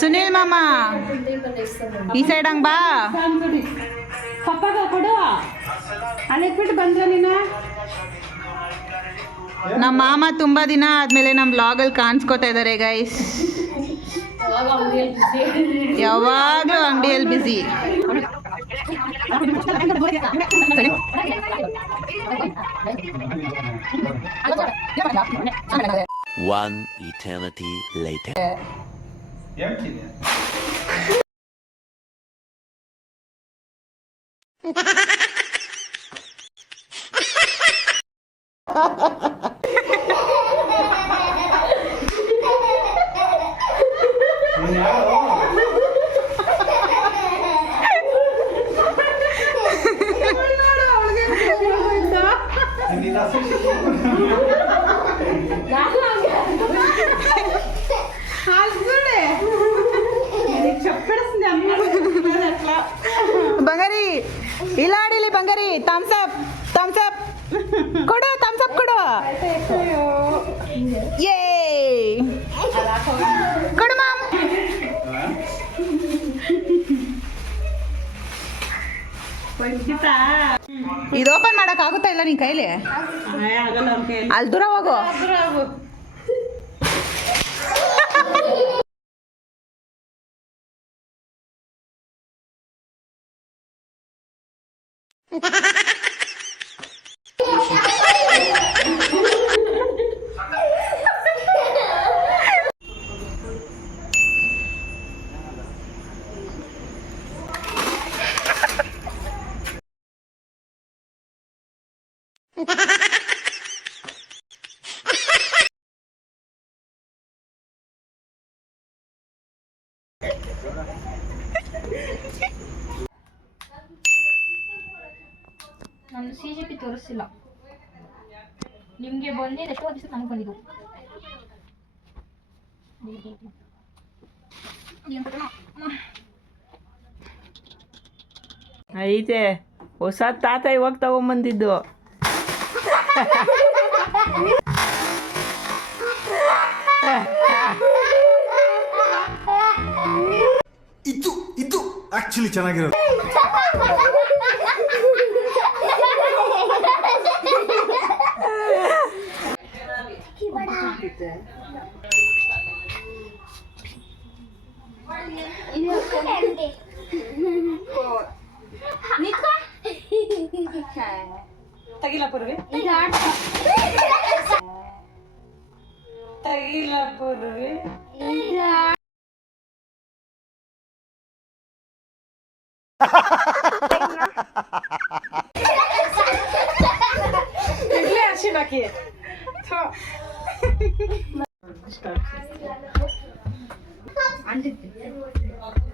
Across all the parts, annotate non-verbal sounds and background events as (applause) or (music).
ಸುನಿಲ್ ಮಾಮ ಈ ಸೈಡ್ ಹಂಗ್ ಬಾ. ಪಪ್ಪಾಗ ಕೊಡು. ಅಲ್ಲಿ ಬಿಟ್ಟು ಬಂದ್ರೆ ನೀನು. ನಮ್ಮ ಮಾಮ ತುಂಬಾ ದಿನ ಆದ್ಮೇಲೆ ನಮ್ಮ ಬ್ಲಾಗಲ್ಲಿ ಕಾಣಿಸ್ಕೋತಾ ಇದ್ದಾರೆ ಗೈಸ್ ಯಾವಾಗಲೂ ಅಂಗಡಿಯಲ್ಲಿ ಬಿಸಿ One eternity later. 别人几年？(laughs) ಇದು ಓಪನ್ ಮಾಡಕ್ ಆಗುತ್ತಾ ಇಲ್ಲ ನಿನ್ ಕೈಲಿ? ಅಲ್ಲಿ ದೂರ ಹೋಗು. ಆದ್ರೂ ಆಗು. ನಾನು ಸಿ ಜಿ ಪಿ ತೋರಿಸಿಲ್ಲ ನಿಮಗೆ ಬಂದಿದ್ದು ಎಷ್ಟೋ ದಿವಸ ನಮ್ಗೆ ಬಂದಿದ್ದು. ಐತೆ ಹೊಸ ತಾತ ಇವಾಗ ತಗೊಂಬಂದಿದ್ದು. ಇದು ಇದು ಆಕ್ಚುಲಿ ಚೆನ್ನಾಗಿರೋದು.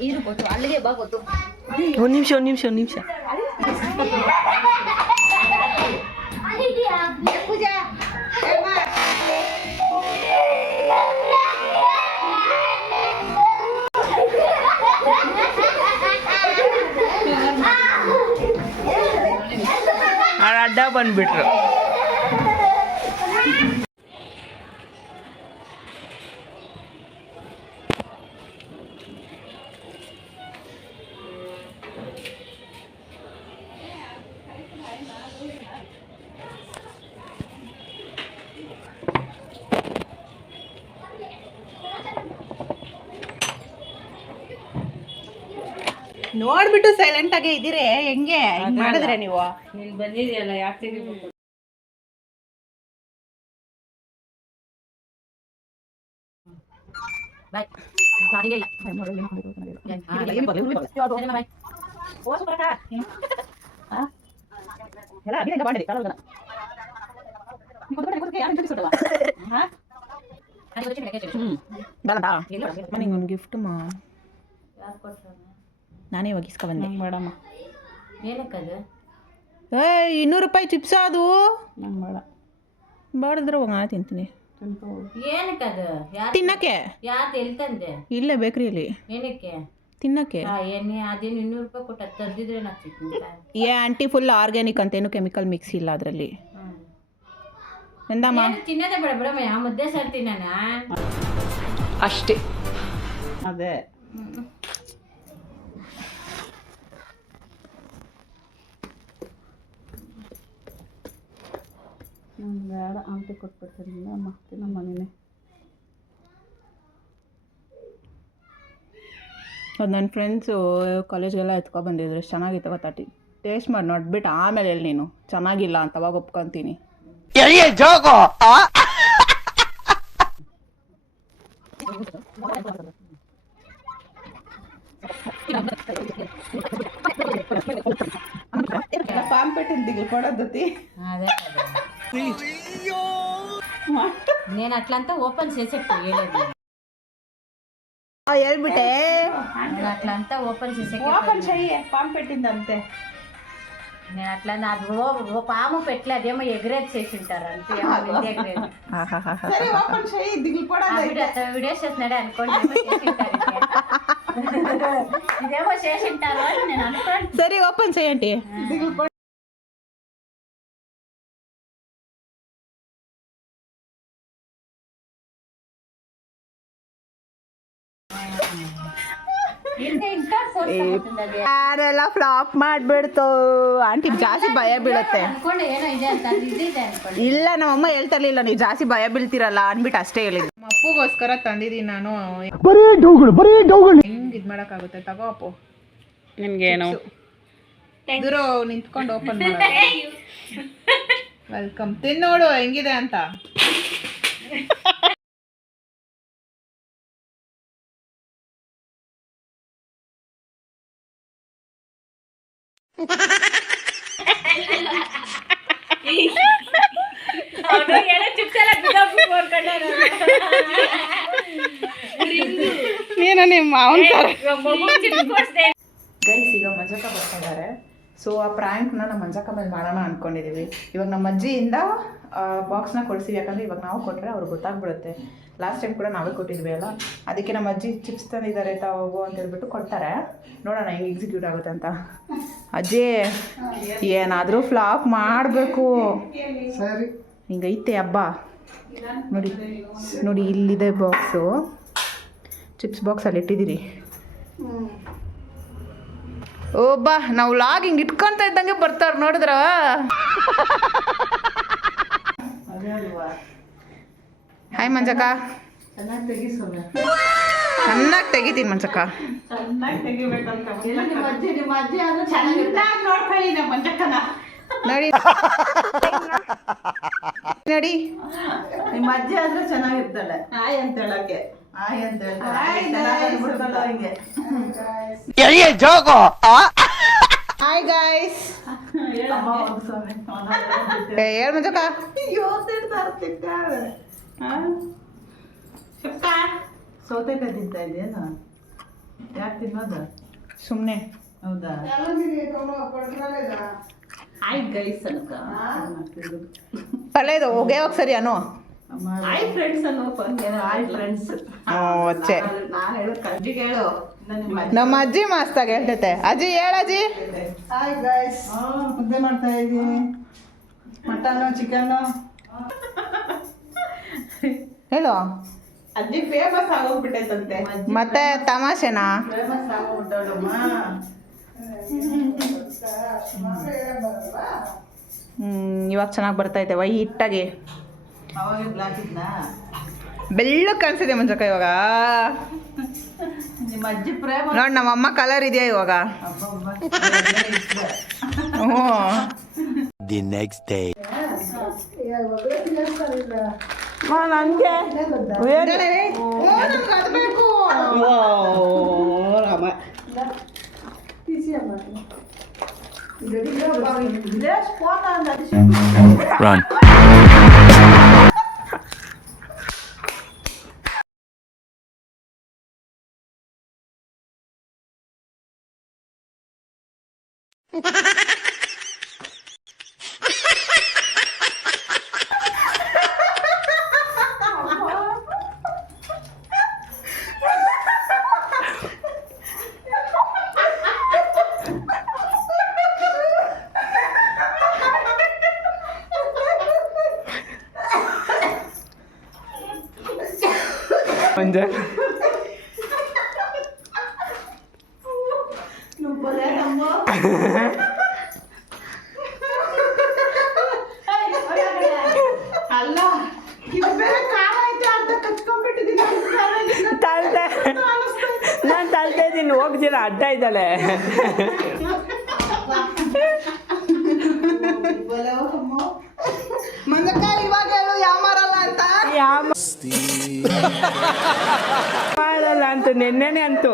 ಇದು ಗೊತ್ತು ಅಲ್ಲಿಗೆ ಬಾ ಗೊತ್ತು ಒಂದು ನಿಮಿಷ ಒಂದು ನಿಮಿಷ ಒಂದು ನಿಮಿಷ ಅವ್ರು ಅಡ್ಡ ಬಂದ್ಬಿಟ್ರು ನೋಡ್ಬಿಟ್ಟು ಸೈಲೆಂಟ್ ಆಗಿ ಇದ್ದೀರಿ ಹೆಂಗೆ? ಹಿಂಗ್ ಮಾಡಿದ್ರೆ ನೀವು? ನೀನ್ ಬಂದಿದ್ಯಲ್ಲ ಯಾಕೆ ತೆಗಿಬೇಕು ನನಗೆ ಒಂದು ಗಿಫ್ಟ್ ಮಾ? ನಾನೇ ಒಗಿಸ್ಕೊ ಬಂದೆ. ಬೇಡಮ್ಮ. ಏನಕ್ಕದು ಏ ಇನ್ನೂರು ರೂಪಾಯಿ ಚಿಪ್ಸ್ ಅದು? ನಂಗೆ ಬೇಡ. ಬಾಡಿದ್ರೆ ಹೋಗ ನಾ ತಿಂತೀನಿ. ಏನಕ್ಕದು ಯಾರು ತಿನ್ನಕ್ಕೆ? ಯಾರು ಎಲ್ಲಿ ತಂದೆ? ಇಲ್ಲೇ ಬೇಕ್ರಿಯಲ್ಲಿ ಏನಕ್ಕೆ? ತಿನ್ನಕ್ಕೆ? ಆ, ಎಣ್ಣೆ ಅದೇನು ಇನ್ನೂರು ರೂಪಾಯಿ ಕೊಟ್ಟು ಅದು ತರ್ದಿದ್ರೆ ನಾ ಸಿಕ್ಕಿಂತ ಏ ಆಂಟಿ ಫುಲ್ ಆರ್ಗ್ಯಾನಿಕ್ ಅಂತೇನು ಕೆಮಿಕಲ್ ಮಿಕ್ಸ್ ಇಲ್ಲ ಅದರಲ್ಲಿ. ಎಂದಮ್ಮ? ತಿನ್ನೋದೇ ಬೇಡ ಬಿಡಮ್ಮ ಯಾವ ಮುದ್ದೆ ಸರ್ತೀನಿ ನಾನು ಅಷ್ಟೇ. ಅದೇ. ನಾನು ಬೇಡ ಆಂಟಿ ಕೊಟ್ಬಿಡ್ತೀನಿ ಮಾಡ್ತೀನಿ ನಮ್ಮ ಮನೇನೆ ಅದು ನನ್ನ ಫ್ರೆಂಡ್ಸು ಕಾಲೇಜ್ಗೆಲ್ಲ ಎತ್ಕೊಂಬಂದಿದ್ರು ಚೆನ್ನಾಗಿತ್ತು ಗೊತ್ತಾಟಿ ಟೇಸ್ಟ್ ಮಾಡಿ ನೋಡ್ಬಿಟ್ಟು ಆಮೇಲೆ ಹೇಳಿ ನೀನು. ಚೆನ್ನಾಗಿಲ್ಲ ಅಂತ ಅವಾಗ ಒಪ್ಕೊಂತೀನಿ. ಪಾಂಪೇಟ್ ಕೊಡೋದತಿ ಅದೇ. నేను అట్లంతా ఓపెన్ చేసే పోయలేదు అట్లంతా ఓపెన్ చేసే ఓపెన్ పాము పెట్టింది అంతే. నేను అట్లా ఓ పాము పెట్లే అదేమో ఎగరేజ్ చేసి ఉంటారు అంతే. ఓపెన్ అనుకోండి (laughs) ఇదేమో చేసి ఉంటారు నేను అనుకోండి సరే ఓపెన్ చేయండి ಯಾರೆಲ್ಲ ಫ್ಲಾಪ್ ಮಾಡ್ಬಿಡ್ತು. ಆಂಟಿ ಜಾಸ್ತಿ ಭಯ ಬೀಳುತ್ತೆ. ಅನ್ಕೊಂಡು ಏನೋ ಇದೆ ಅಂತ ಅದು ಇದಿದೆ ಅನ್ಕೊಂಡು. ಇಲ್ಲ ನಮ್ಮಮ್ಮ ಅಮ್ಮ ಇರ್ಲಿಲ್ಲ ನೀವು ಜಾಸ್ತಿ ಭಯ ಬೀಳ್ತಿರಲ್ಲ ಅನ್ಬಿಟ್ಟು ಅಷ್ಟೇ ಹೇಳಿದ್ದು. ಅಪ್ಪಗೋಸ್ಕರ ತಂದಿದ್ದೀನಿ ನಾನು. ಬರೀ ಡೌಗಳು ಬರೀ ಡೌಗಳು. ಹೆಂಗ್ ಇದ್ ಮಾಡಕ್ಕಾಗುತ್ತೆ? ತಗೋ ಅಪ್ಪು. ನಿನ್ಗೇನು? ಎದುರು ನಿಂತ್ಕೊಂಡು ಓಪನ್ ವೆಲ್ಕಮ್ ತಿನ್ನೋಡು ಹೆಂಗಿದೆ ಅಂತ? (laughs) ನೀನು ನಿಮ್ಮ ಈಗ ಮಂಜಕ್ಕ ಬರ್ತಾ ಇದ್ದಾರೆ ಸೊ ಆ ಪ್ರಾಂಕ್ನ ನಮ್ಮ ಅಜ್ಜಕ್ಕ ಮೇಲೆ ಮಾಡೋಣ ಅಂದ್ಕೊಂಡಿದ್ದೀವಿ ಇವಾಗ ನಮ್ಮ ಅಜ್ಜಿಯಿಂದ ಬಾಕ್ಸ್ನ ಕೊಡಿಸಿವಿ. ಯಾಕಂದ್ರೆ ಇವಾಗ ನಾವು ಕೊಟ್ಟರೆ ಅವ್ರಿಗೆ ಗೊತ್ತಾಗ್ಬಿಡುತ್ತೆ. ಲಾಸ್ಟ್ ಟೈಮ್ ಕೂಡ ನಾವೇ ಕೊಟ್ಟಿದ್ವಿ ಅಲ್ಲ? ಅದಕ್ಕೆ ನಮ್ಮ ಅಜ್ಜಿ ಚಿಪ್ಸ್ ತಂದಿದ್ದಾರೆ ಹೋಗು ಅಂತ ಹೇಳ್ಬಿಟ್ಟು ಕೊಡ್ತಾರೆ. ನೋಡೋಣ ಹೆಂಗೆ ಎಕ್ಸಿಕ್ಯೂಟ್ ಆಗುತ್ತೆ ಅಂತ. ಅಜ್ಜಿ ಏನಾದರೂ ಫ್ಲಾಪ್ ಮಾಡಬೇಕು. ಸರಿ. ಹಿಂಗೈತೆ ಹಬ್ಬ. ನೋಡಿ ನೋಡಿ ಇಲ್ಲಿದೆ ಬಾಕ್ಸು ಚಿಪ್ಸ್ ಬಾಕ್ಸಲ್ಲಿ ಇಟ್ಟಿದ್ದೀರಿ ಓ ಬಾ ನಾವು ಲಾಗ್ ಹಿಂಗೆ ಇಟ್ಕೊಂತ ಇದ್ದಂಗೆ ಬರ್ತಾರೆ ನೋಡಿದ್ರ? ಹಾಯ್ ಮಂಜಕ್ಕ ಚೆನ್ನಾಗಿ ತೆಗಿತೀನಿ ಮಂಜಕ್ಕ ನೋಡಿ. ನೋಡಿ. ನಿಮ್ಮ ಅಜ್ಜಿ ಆದ್ರೆ ಚೆನ್ನಾಗಿರ್ತಾಳೆ. ಹಾಯ್ ಅಂತ ಹೇಳಕ್ಕೆ ಆಯ್ ಅಂತ ಹೇಳ್ತಾಳೆ ಹಿಂಗೆ ಹಾಯ್ ಗಾಯ್ಸ್ ಹೇಳು ಮಂಜಕ್ಕ ಸೌತೆಕಾಯಿ ತಿಂತಾ ಇದ್ದೇನು ಯಾಕೆ ತಿನ್ನೋದು ಸುಮ್ಮನೆ ಹೌದಾ ಆಯ್ ಗೈಸ್ ಅನ್ಕ ತಲೆದು ಹೋಗೇ ಹೋಗಿ ಸರಿ ಅನು ಆಯ್ ಫ್ರೆಂಡ್ಸ್ ಅನ್ನೋ ಆಯ್ ಫ್ರೆಂಡ್ಸ್ ಹ್ಞೂ ಅಚ್ಚೆ. ನಾನು ಹೇಳು ಕಜ್ಜಿಗೆ ಹೇಳು ನಿಮ್ಮ ಅಜ್ಜಿ ಮಸ್ತಾಗಿ ಹೇಳ್ತೈತೆ. ಅಜ್ಜಿ ಹೇಳಜ್ಜಿ ಹಾಯ್ ಗೈಸ್ ಮುದ್ದೆ ಮಾಡ್ತಾ ಇದ್ದೀನಿ. ಮಟನ್ನು ಚಿಕನ್ನು ಹೇಳು. ಅಜ್ಜಿ ಫೇಮಸ್ ಆಗೋಗ್ಬಿಟ್ಟೈತಂತೆ. ಮತ್ತೆ ತಮಾಷೆನಾ? ಫೇಮಸ್ ಆಗೋಗ್ಬಿಟ್ಟವಳಮ್ಮ. ಹ್ಮ್ ಇವಾಗ ಚೆನ್ನಾಗಿ ಬರ್ತೈತೆ ವೈ ಹಿಟ್ಟಾಗಿ. ಬೆಳ್ಳು ಕಾಣಿಸಿದೆ ಮಂಜಕ್ಕ ಇವಾಗ. ನೋಡ್ ನಮ್ಮ ಪ್ರೇಮ ನೋಡಿ ನಮ್ಮಮ್ಮ ಕಲರ್ ಇದೆಯಾ ಇವಾಗ? ಹ್ಞೂ ದಿ ನೆಕ್ಸ್ಟ್ ಡೇ ನನಗೆ? Run. ಮುಂಜೆ ನಾನು ತಳ್ತಾ ಇದ್ದೀನಿ ಹೋಗ್ತೀರಾ? ಅಡ್ಡ ಇದ್ದಾಳೆ. ಮಾಡಲ್ಲ ಅಂತ ನೆನ್ನೆನೆ ಅಂತು.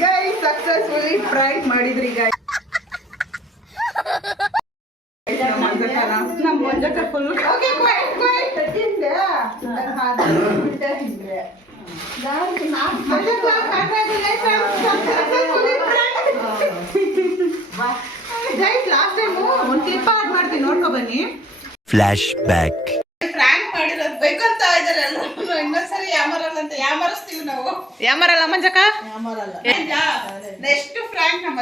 ಗೈ ಸಕ್ಸಸ್ಫುಲಿ ಫ್ರೈ ಮಾಡಿದ್ರಿ ಗೈ ನಮ್ಮ Manjakka full okay quite quite ತಿಂದೆ ಬಿಟ್ಟೆ ಹಿಂಗೆ ಮಂಜಕ್ಕ ಗೈಸ್ ಲಾಸ್ಟ್ ಟೈಮ್ ಒಂದು ಕ್ಲಿಪ್ ಆಡ್ ಮಾಡ್ತೀನಿ ನೋಡ್ಕೊ ಬನ್ನಿ ಫ್ಲಾಶ್ ಬ್ಯಾಕ್ ಯಾಮರಲ್ಲ ನೆಕ್ಸ್ಟ್ ಫ್ರಾಂಕ್ ನಮ್ಮ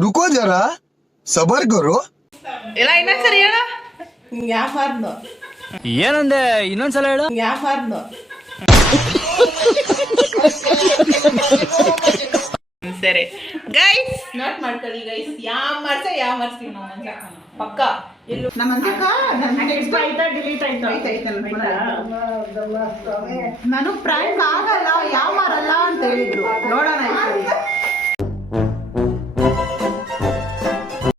ರುಕೋ ಜರ. ಸಬರ್ಗರು ಇಲ್ಲ ಇನ್ನೊಂದ್ ಸರಿ ಹೇಳು ಏನಂದೆ? ಇನ್ನೊಂದ್ಸಲ ಹೇಳು. ಯಾಮಾರ್ನು. (laughs) ಸರಿ ಗೈಸ್ ನೋಟ್ ಮಾಡ್ಕೊಳ್ಳಿ ಗೈಸ್ ಯಾವ ಮಾಡ್ತಾ ನಾವು ಮಾಡ್ತೀವಿ ಪಕ್ಕ. ಎಲ್ಲೂ ನಮ್ಮ ಮಂಜಕ್ಕ ನನ್ನ ನೆಕ್ಸ್ಟ್ ಆಯ್ತಾ ಡಿಲೀಟ್ ಆಯ್ತಾ? ಫ್ರಾಂಕ್ ಆಗಲ್ಲ ಯಾಮಾರಲ್ಲ ಅಂತ ಹೇಳಿದ್ರು. ನೋಡೋಣ